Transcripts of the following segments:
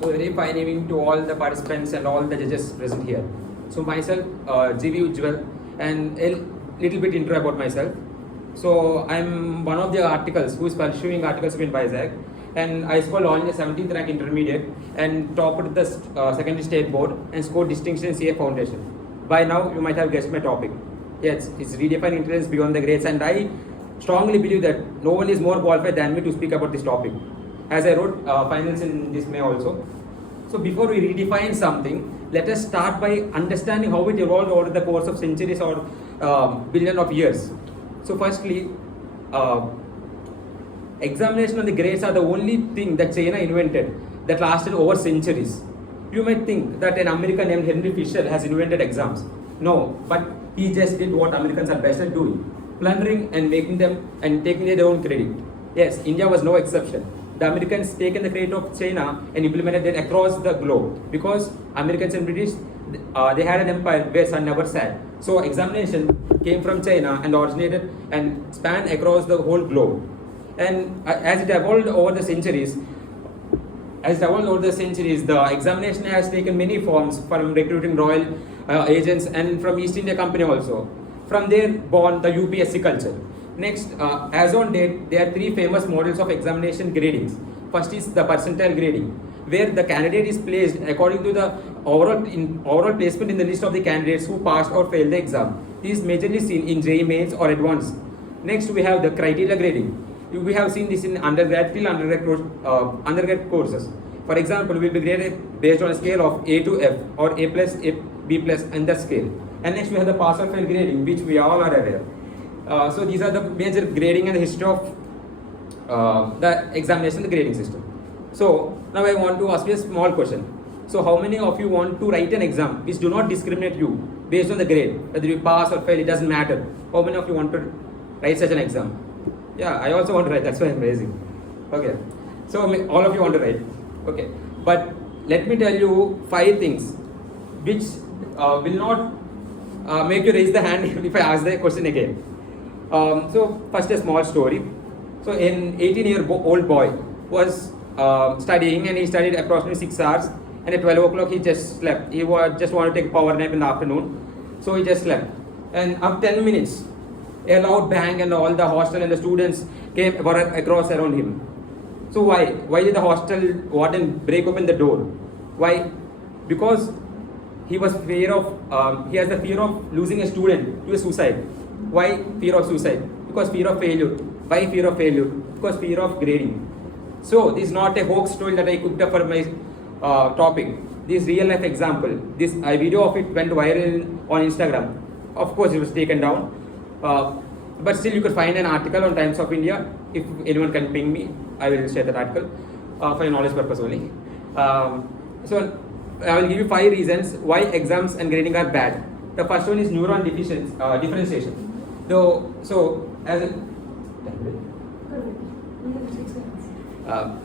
So very fine evening to all the participants and all the judges present here. So myself, GV Ujjwal, and a little bit intro about myself. So I'm one of the articles who is pursuing articles in Vizag, and I scored only the 17th rank intermediate and topped the secondary state board and scored distinction in CA Foundation. By now you might have guessed my topic. Yes, it's redefining intelligence beyond the grades, and I strongly believe that no one is more qualified than me to speak about this topic, as I wrote finals in this May also. So before we redefine something, let us start by understanding how it evolved over the course of centuries or billion of years. So firstly, examination and the grades are the only thing that China invented that lasted over centuries. You might think that an American named Henry Fisher has invented exams. No, but he just did what Americans are best at doing, plundering and making them and taking their own credit. Yes, India was no exception. The Americans taken the credit of China and implemented it across the globe, because Americans and British, they had an empire where sun never set. So examination came from China and originated and spanned across the whole globe. And as it evolved over the centuries, the examination has taken many forms, from recruiting royal agents and from East India Company also. From there born the UPSC culture. Next, as on date, there are three famous models of examination gradings. First is the percentile grading, where the candidate is placed according to the overall placement in the list of the candidates who passed or failed the exam. This is majorly seen in JEE Mains or advanced. Next, we have the criteria grading. We have seen this in undergrad courses. For example, we will be graded based on a scale of A to F or A plus, B plus, and the scale. And next, we have the pass or fail grading, which we all are aware. So these are the major grading and the history of the examination, the grading system. So now I want to ask you a small question. So how many of you want to write an exam which do not discriminate you based on the grade, whether you pass or fail, it doesn't matter? How many of you want to write such an exam? Yeah, I also want to write, that's why I'm raising. Okay, so all of you want to write. Okay, but let me tell you 5 things which will not make you raise the hand if I ask the question again. So first, a small story. So an 18-year-old boy was studying, and he studied approximately 6 hours, and at 12 o'clock he just slept. He just wanted to take a power nap in the afternoon, so he just slept. And after 10 minutes, a loud bang, and all the hostel and the students were across around him. So why did the hostel warden break open the door? Why? Because he has the fear of losing a student to a suicide. Why fear of suicide? Because fear of failure. Why fear of failure? Because fear of grading. So this is not a hoax story that I cooked up for my topic. This real life example. This video of it went viral on Instagram. Of course, it was taken down. But still, you could find an article on Times of India. If anyone can ping me, I will share that article for your knowledge purpose only. So I will give you 5 reasons why exams and grading are bad. The first one is neuron differentiation. So as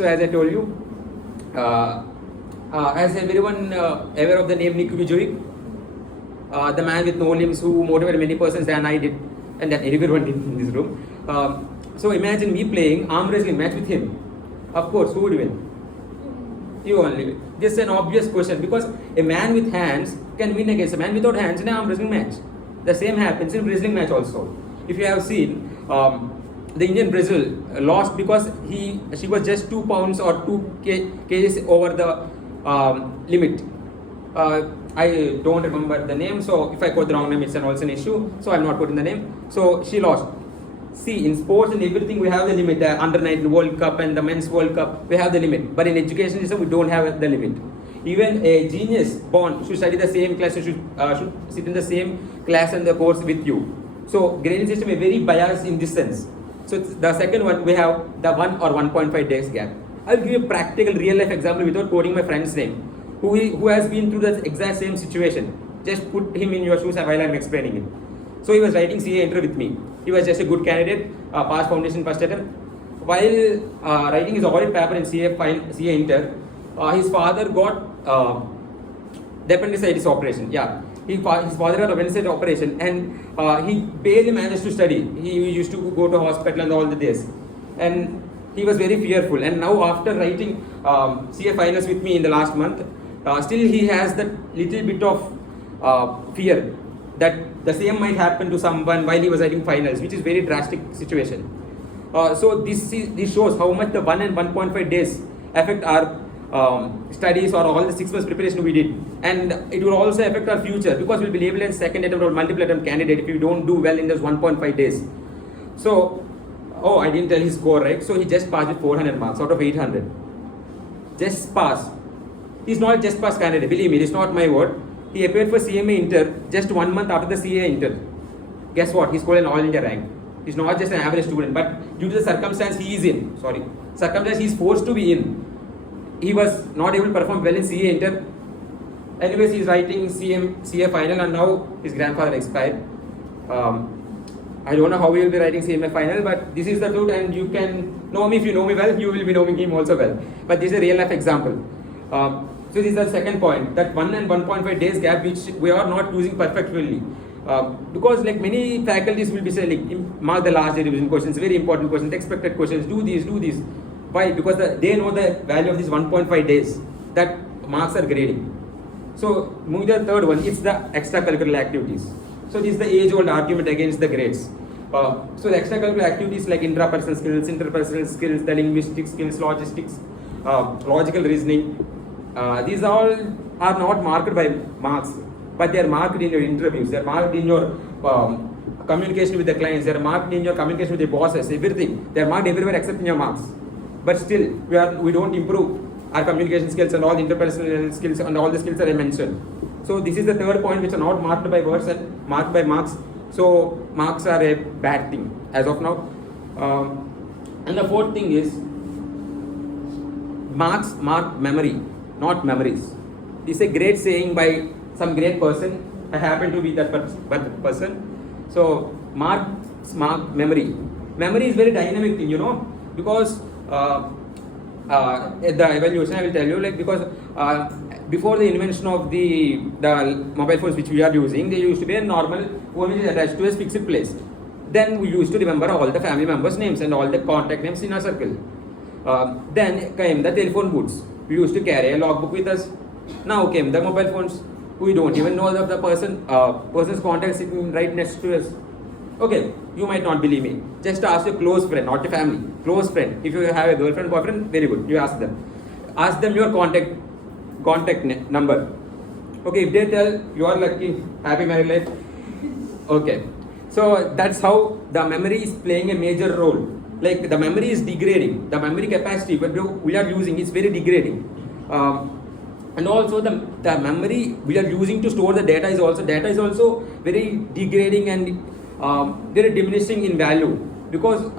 I told you, as everyone aware of the name Nick Vujicic, the man with no limbs who motivated many persons than I did, and that everyone did in this room. So imagine me playing arm wrestling match with him. Of course, who would win? You only win. This is an obvious question, because a man with hands can win against a man without hands in an arm wrestling match. The same happens in wrestling match also. If you have seen, the Indian Brazil lost because she was just 2 pounds or 2 kgs over the limit. I don't remember the name, so if I quote the wrong name, it's also an issue. So I'm not putting the name. So she lost. See, in sports and everything, we have the limit. The under-19 World Cup and the Men's World Cup, we have the limit. But in education system, we don't have the limit. Even a genius born should study the same class, should sit in the same class and the course with you. So grading system is very biased in this sense. So the second one, we have the 1 or 1.5 days gap. I'll give you a practical real life example without quoting my friend's name, who has been through the exact same situation. Just put him in your shoes while I'm explaining it. So he was writing CA Inter with me. He was just a good candidate, passed foundation first attempt. While writing his audit paper in CA Inter, his father got the appendicitis operation. Yeah, his father had appendicitis operation, and he barely managed to study. He used to go to hospital and all the days. And he was very fearful. And now after writing CA finals with me in the last month, still he has that little bit of fear that the same might happen to someone while he was writing finals, which is very drastic situation. So this shows how much the 1 and 1.5 days affect our studies or all the 6 months preparation we did, and it will also affect our future because we'll be labeled as second attempt or multiple attempt candidate if you don't do well in those 1.5 days. So, oh, I didn't tell his score, right? So he just passed with 400 marks out of 800. Just pass. He's not just pass candidate. Believe me, it's not my word. He appeared for CMA Inter just 1 month after the CA Inter. Guess what? He scored an All India rank. He's not just an average student, but due to the circumstance he is in, circumstance he's forced to be in, he was not able to perform well in CA Inter. Anyways, he's writing CA final, and now his grandfather expired. I don't know how he will be writing CMA final, but this is the truth, and you can know me if you know me well, you will be knowing him also well. But this is a real life example. So this is the second point, that 1 and 1.5 days gap which we are not using perfectly. Because like many faculties will be saying, like, mark the last day revision questions, very important questions, expected questions, do these. Why? Because they know the value of these 1.5 days that marks are grading. So moving to the third one, it's the extracurricular activities. So this is the age-old argument against the grades. So the extracurricular activities like intrapersonal skills, interpersonal skills, the linguistic skills, logistics, logical reasoning, these all are not marked by marks, but they are marked in your interviews, they are marked in your communication with the clients, they are marked in your communication with the bosses, everything. They are marked everywhere except in your marks. But still, we don't improve our communication skills and all the interpersonal skills and all the skills that I mentioned. So this is the third point, which are not marked by words and marked by marks. So marks are a bad thing as of now. And the fourth thing is, marks mark memory, not memories. This is a great saying by some great person. I happen to be that person. So marks mark memory. Memory is very dynamic thing, because the evaluation I will tell you, like, because before the invention of the mobile phones which we are using, there used to be a normal phone which is attached to a fixed place. Then we used to remember all the family members' names and all the contact names in our circle. Then came the telephone booths. We used to carry a logbook with us. Now came the mobile phones. We don't even know the person's contact sitting right next to us. Okay, you might not believe me. Just ask your close friend, not your family. Close friend. If you have a girlfriend, boyfriend, very good. You ask them. Ask them your contact number. Okay, if they tell you are lucky, happy married life. Okay. So that's how the memory is playing a major role. Like the memory is degrading. The memory capacity we are using is very degrading. And also the memory we are using to store the data is also very degrading and very diminishing in value. Because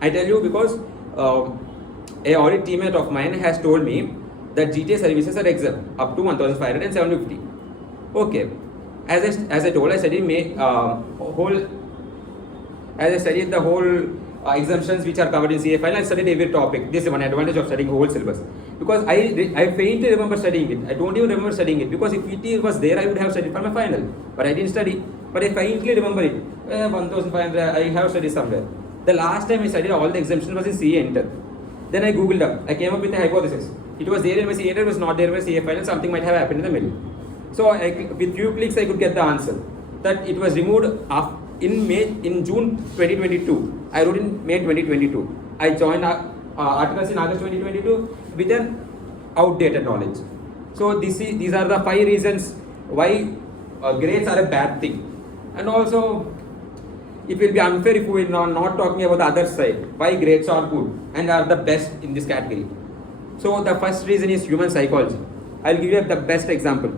I tell you, because a audit teammate of mine has told me that GTA services are exempt up to 1,500 and 750. Okay, as I told, I studied the whole exemptions which are covered in CA file. I studied every topic. This is one advantage of studying whole syllabus, because I faintly remember studying it. I don't even remember studying it, because if it was there, I would have studied for my final. But I didn't study. But I faintly remember it. 1,500, I have studied somewhere. The last time I studied all the exemptions was in CA Inter. Then I googled up. I came up with a hypothesis. It was there in my CA Inter, it was not there in my CA final. Something might have happened in the middle. So with few clicks, I could get the answer. That it was removed in June 2022. I wrote in May 2022. I joined articles in August 2022 with an outdated knowledge. So these are the 5 reasons why grades are a bad thing. And also, it will be unfair if we are not talking about the other side, why grades are good and are the best in this category. So the first reason is human psychology. I'll give you the best example.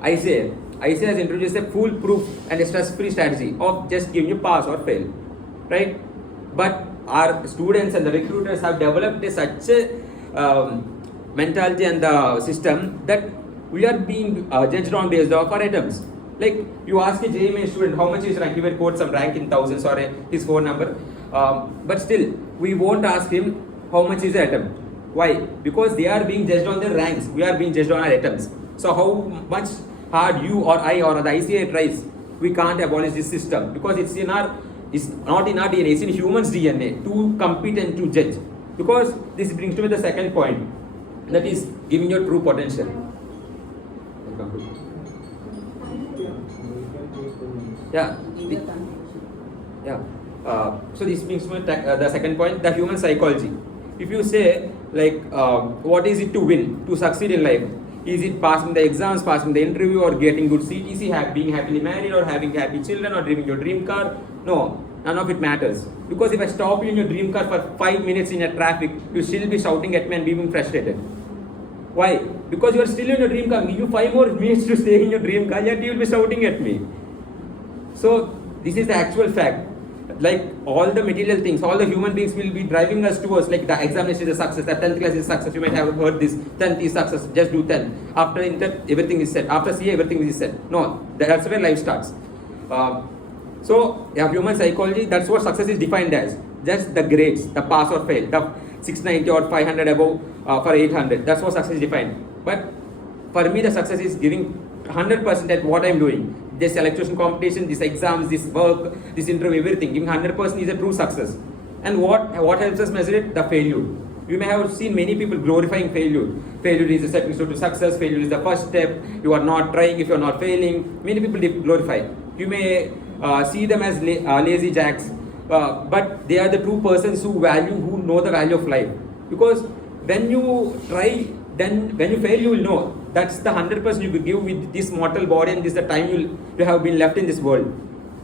ICAI has introduced a foolproof and a stress-free strategy of just giving you pass or fail, right? But our students and the recruiters have developed such a mentality and the system that we are being judged on based off our attempts. Like you ask a JMA student how much is rank, he will quote some rank in thousands or his phone number, but still we won't ask him how much is the attempt. Why? Because they are being judged on their ranks, we are being judged on our attempts. So how much hard you or I or the ICAI tries, we can't abolish this system, because it's not in our DNA, it's in humans' DNA to compete and to judge. Because this brings to me the second point, that is giving your true potential. Yeah. Yeah. So this brings me the second point, the human psychology. If you say like, what is it to win, to succeed in life? Is it passing the exams, passing the interview, or getting good CTC, being happily married, or having happy children, or driving your dream car? No, none of it matters. Because if I stop you in your dream car for 5 minutes in a traffic, you still be shouting at me and being frustrated. Why? Because you are still in your dream car. Give you 5 more minutes to stay in your dream car, yet you will be shouting at me. So this is the actual fact. Like all the material things, all the human beings will be driving us towards, like the examination is a success, the 10th class is a success. You might have heard this, 10th is success, just do 10. After inter, everything is set. After CA, everything is set. No, that's where life starts. So yeah, human psychology, that's what success is defined as. Just the grades, the pass or fail, the 690 or 500 above for 800. That's what success is defined. But for me, the success is giving 100% at what I'm doing. This electrician competition, this exams, this work, this interview, everything. Giving 100% is a true success. And what helps us measure it? The failure. You may have seen many people glorifying failure. Failure is a stepping stone to success. Failure is the first step. You are not trying if you are not failing. Many people glorify. You may see them as lazy jacks, but they are the true persons who know the value of life. Because when you try, then when you fail, you will know. That's the 100% you will give with this mortal body, and this is the time you have been left in this world.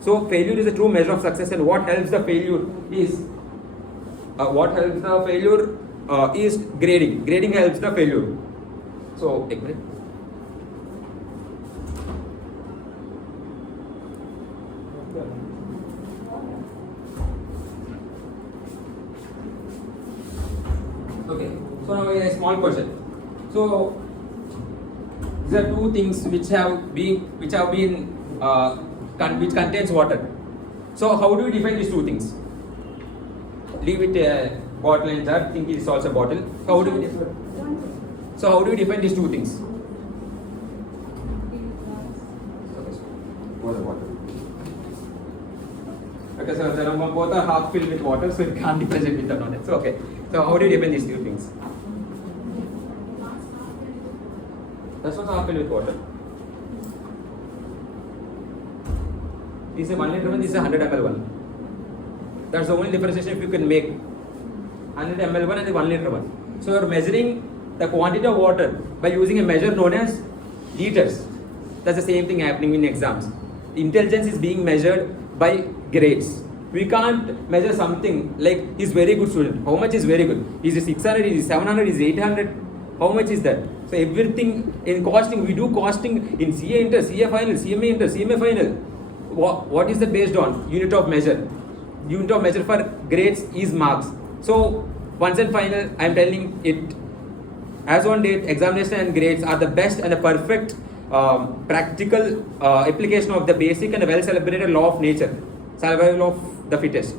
So failure is a true measure of success, and what helps the failure is grading. Grading helps the failure. So, एक minute. Okay. So now a small question. So these are two things which contains water. So how do you define these two things? Leave it a bottle and jar. Think it is also a bottle. So how do you define these two things? Okay, so the number both are half filled with water, so it can't be present with the knowledge. So okay. So how do you define these two things? That's what's half filled with water. This is a 1 liter one, this is a 100 ml one. That's the only differentiation you can make. 100 ml one and the 1 liter one. So you're measuring the quantity of water by using a measure known as liters. That's the same thing happening in exams. Intelligence is being measured by grades. We can't measure something like he's very good student. How much is very good? Is it 600? Is it 700? Is it 800? How much is that? So everything in costing, we do costing in CA inter, CA final, CMA inter, CMA final. What is that based on? Unit of measure. Unit of measure for grades is marks. So once and final, I am telling it, as on date, examination and grades are the best and the perfect practical application of the basic and well celebrated law of nature, survival of the fittest.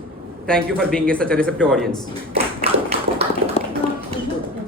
Thank you for being such a receptive audience.